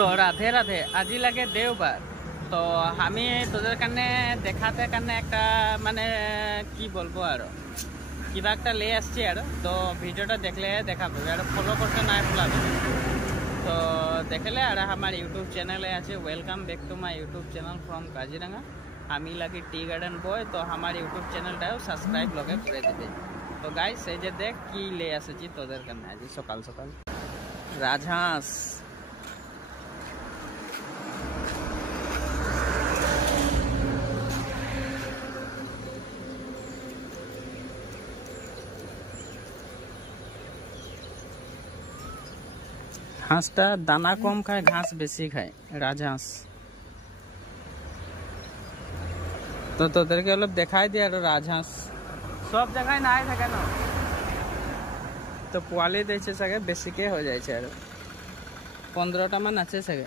তো রাধে রাধে, আজি লাগে দেওবার। তো আমি তোদের কারণে দেখাতে কারণে একটা মানে কি বলবো আর কিবা একটা লে আসছি আর। তো ভিডিওটা দেখলে দেখা পাবে আর ফলো করতে না ভুলাবে। তো দেখলে আর আমার ইউটিউব চ্যানেলে আছে, welcome back to my YouTube channel from Kaziranga. আমি লাগি টি গার্ডেন বয়। তো আমার ইউটিউব চ্যানেলটাও সাবস্ক্রাইব লগে করে দেবে। তো গাইস এই যে দেখ কি লে আসেছি তোদের কারণে আজ সকাল সকাল। রাজহাঁস হাঁসটা দানা কম খায়, ঘাস বেশি খায় রাজহাঁস। তো তোদেরকে অলপ দেখাই দিয়ে আর রাজহাঁস সব জায়গায় নাই থাকে না, তো পোৱালি দিয়েছে সাগে বেশিকে হয়ে যাইছে আর 15টা মান আছে সাগে।